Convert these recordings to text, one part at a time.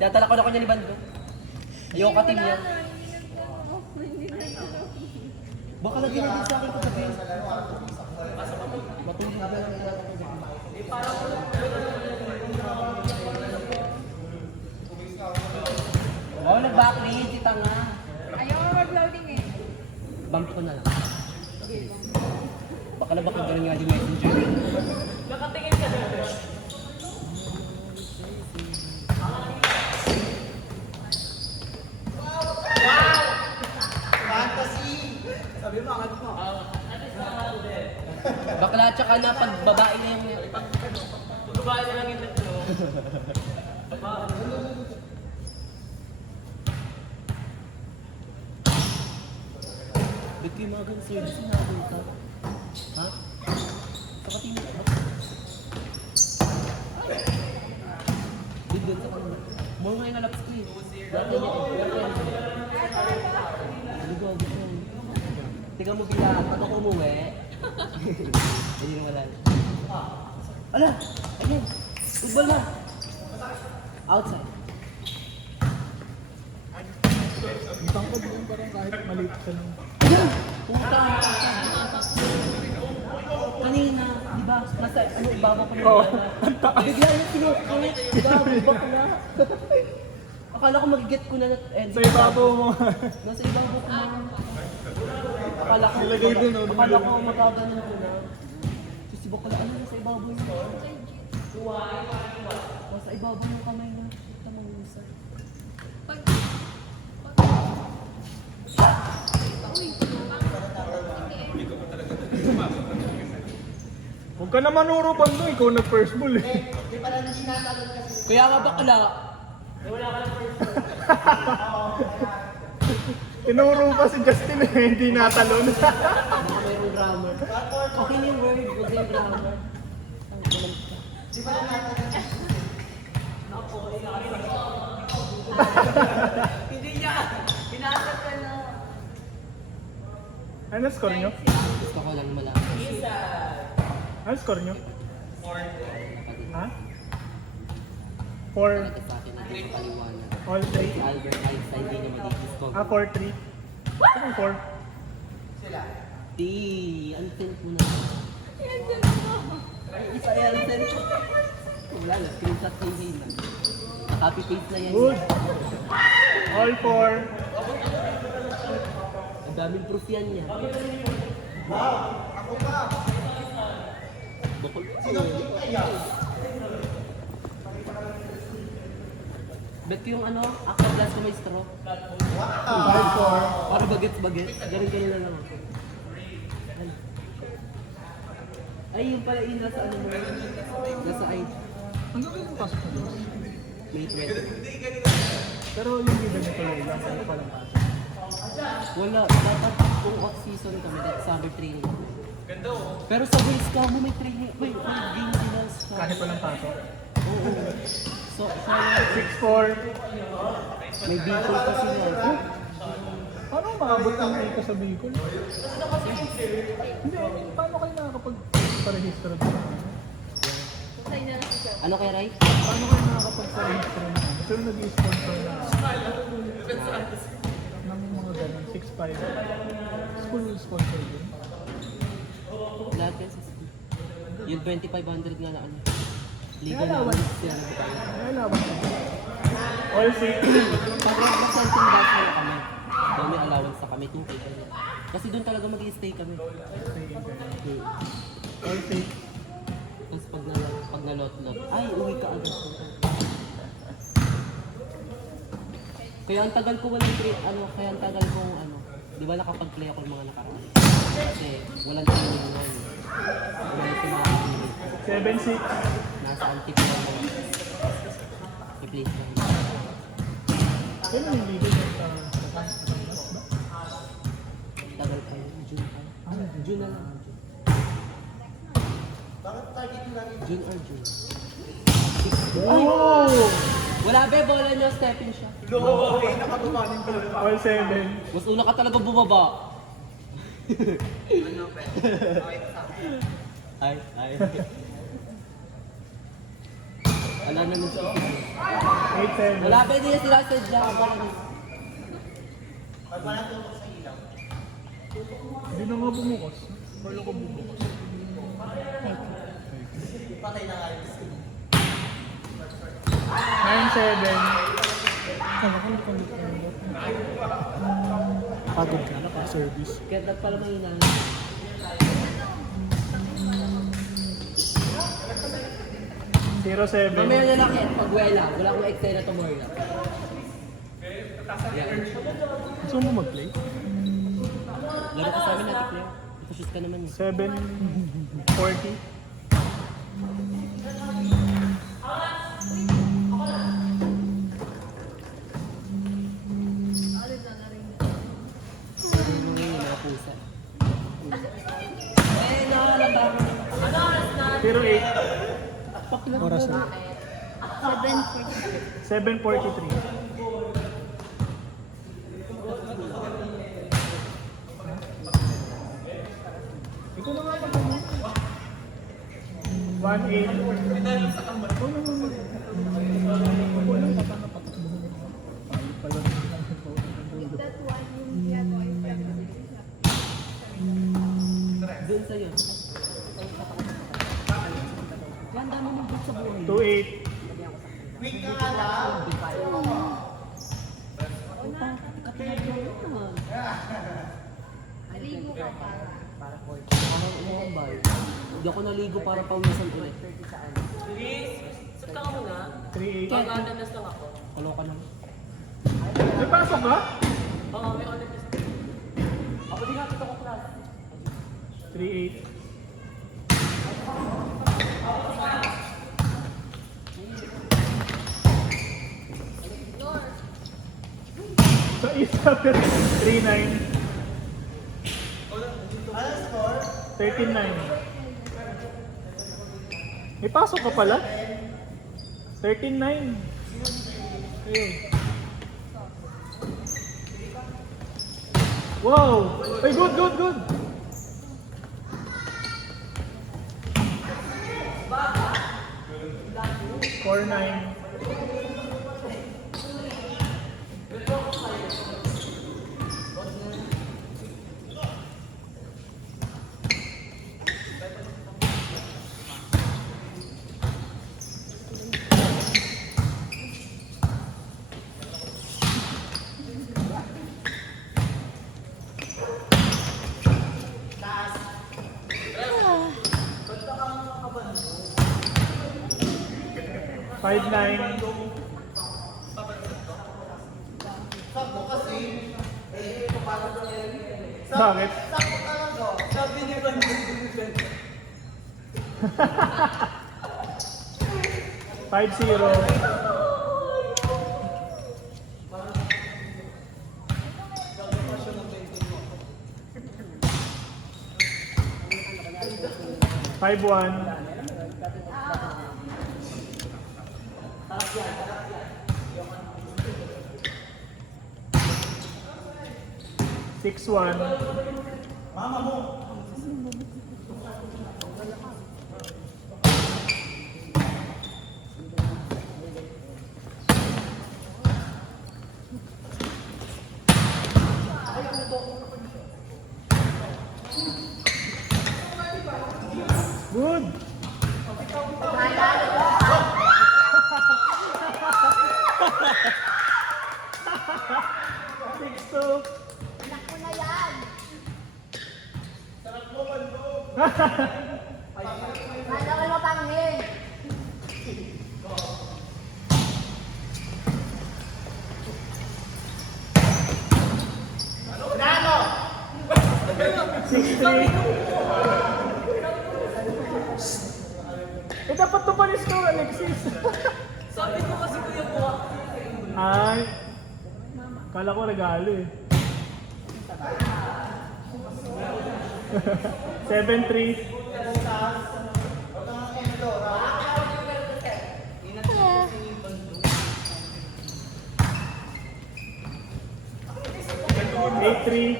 Tinatala ko na ko niya ni Bando. Ayoko ka team niya. Baka lagi na din sa akin kagabi. Matulog na lang nila ako kagabi. Oh, nag-backlead si Tanga. Ayaw mo mag-loading eh. Bump ko na lang. Baka na baka ganun nga yung messenger. Nakatingin ka na. Bakla tsaka na pag babae na yung... Pag babae na lang yung tatlo. Ba't kayo mga ganun service sinabi ka? Ha? Sakatin mo ba? Dito doon sa kanila. More nga yung alaps ko eh. Dati niya eh. Ligo, gusto. Tingnan mo bila, pag ako umuwi. Hindi na wala. Ala! Ayan! Football na! Outside. Ibang ko din parang kahit maliit ka lang. Ayan! Pumunta ako. Kanina, di ba? Nasa, ano, ibaba ko na. Oo, ang taas. Bigla yung kinukulit. Ibaba ko na. Akala ko mag-get ko na na. Sa ibabaw mo. Nasa ibabaw ko na. Akala ko Nilagay din, oh, akala ko nilagay. magkaganon ko na. Kasi baka pala, ano, nasa ibabaw yun. Nasa ibabaw yung kamay na. Ito mangusa. Huwag ka naman urupan mo, ikaw nag-first ball eh. Kaya nga bakla. Tinuro pa si Justin eh, hindi natalon. Baka mayroong grammar. Okay na yung word, huwag yung grammar. Ang galang ka. Hindi niya. Pinasag ka na. Ano score nyo? Gusto ko lang malaman. Ano score nyo? Ha? 4, Ito sa akin na ito paliwanag. all 3. Si Albert Einstein hindi na mag-discover. 4-3. Anong 4? Di, unsend mo na. Ay, isa yan, unsend. Wala na, screenshot sa hindi na. Copy paste na yan. Good. All 4. Ang daming proof yan niya. Bakul. Bet ko yung ano, aqua glass ko may straw. 5-4. Para bagets-bagets. Ganun-ganun na lang ako. Ano? Ay, yung pala yung nasa ano mo. Nasa ID. Ang gawin mo pasok mo? May 20. Pero yung hindi na tuloy lang, ano pa lang pasok? Wala. Dapat kung off-season kami, that summer training. Pero sa Boys Scout mo may training. May game sila sa... Kahit walang pasok? Oo. So, 6-4. may Bicol pa sila. Oh, Paano maabot ng ito sa Bicol? Hindi, paano kayo nakakapag-parehistro doon? ano kaya, Ray? Paano kayo nakakapag-parehistro na? Ito yung nag-i-sponsor na ng mga ganun, 6-5. School sponsor din. Lahat yan sa school. Yung 2,500 nga na ano. Liga Kaya na laban. yan ang bitayo. Kaya laban ka. All 6. Pag mag-something batch na kami, doon may allowance na kami, 2K kami. Kasi doon talaga mag-i-stay kami. All 6. Tapos pag nalot-lot, ay, uwi ka agad. Kaya ang tagal ko walang kaya ang tagal kong di ba nakapag-play ako ng mga nakaraan? Kasi walang training ngayon. Walang sumama. 7-6. Nasa antip ko lang. I-place lang. Kailan yung video niya sa Tagal pa yun. June pa. June na lang. June or June? Ay! Wala be, bola niya, step-in siya. All 7. Mas una ka talaga bumaba. ay. Wala naman sa isip. 8-7. Wala pa din sila sa dyan. Hindi na nga bumukas. Kala ko bumukas. 9-7. Pagod ka, naka-service. Kaya dapat pala mahina. 0-7. Mamaya na lang yan, pag wala. Wala akong extend na tomorrow. Yan. Gusto mo mag-play? Laro ka sa amin natin, Claire. Ito ka naman. 7-40. Laro mo ngayon, mga pusa. Eh, nakalaba ko. 0-8. Paklang Oras mo. na. 7:43. Ikaw na nga ba? 1-8. Walang papatakbo. Palo pala. That one yung ginagawa yung Doon sa'yo. Yan, dami mong bit sa buhay. 2-8. Katulad mo yun naman. Aligo ka pa. Ano ba? Hindi ako naligo para pawisan ulit. Please, saan ka muna? 3-8. Magananas lang ako. Kaloka lang. May pasok ba? Oo, may online test. Ako din natin ako class. 3-8. Sa isa 3-9. 13-9. May pasok ka pala? 13-9. Ayun. Wow! Ay, good, good, good! Four nine. Five nine. Bakit? Sabi niya ba Five zero. Five one. 6-1. Good. Six two. Anak ko na yan. Kala ko mapanghin. Six three. Eh, dapat tumalis ko, Alexis. Sabi ko kasi kuya buha. Ay. Kala ko regalo eh. 7-3. Eight three.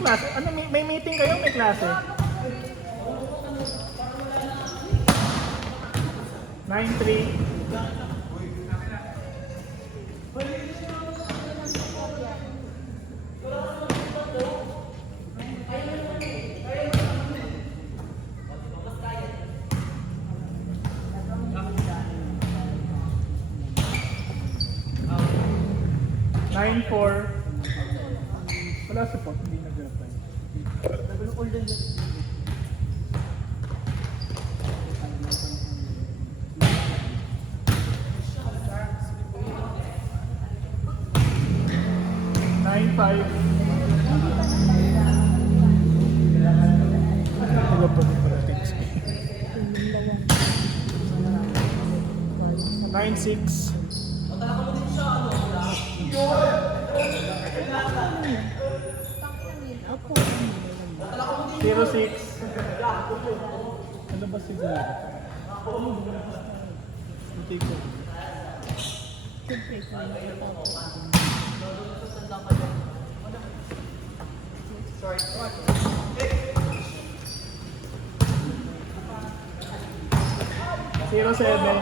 klase? Ano, may meeting kayo? May klase? 9-3. Nine four. Wala sa pot, hindi nag-reply. Nine five. Wala pa rin pala text. 9-6. Zero six. Ano ba siguro? Okay ko. Zero seven.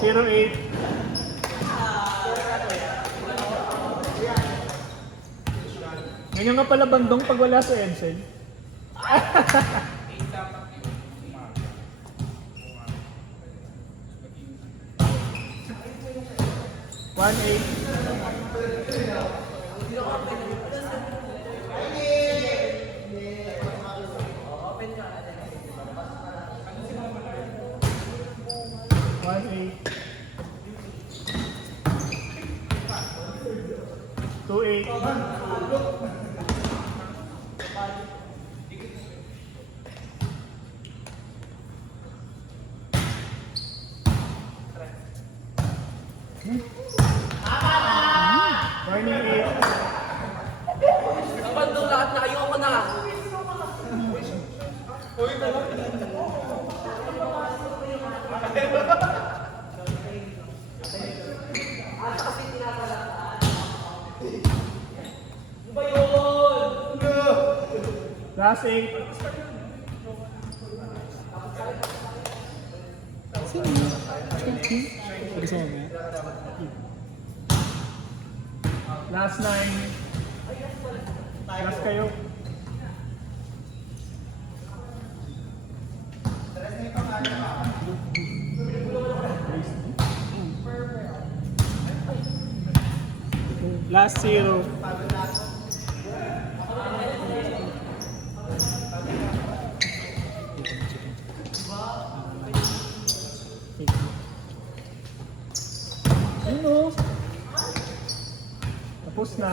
Zero eight. Ganyan nga pala bandong pag wala sa Edsel. 1-8. One eight. 2-8. Warning 8. Ang bandong lahat na, ayoko na. Last 8. Last 9. Last kayo. Last 0. Ano? Tapos na.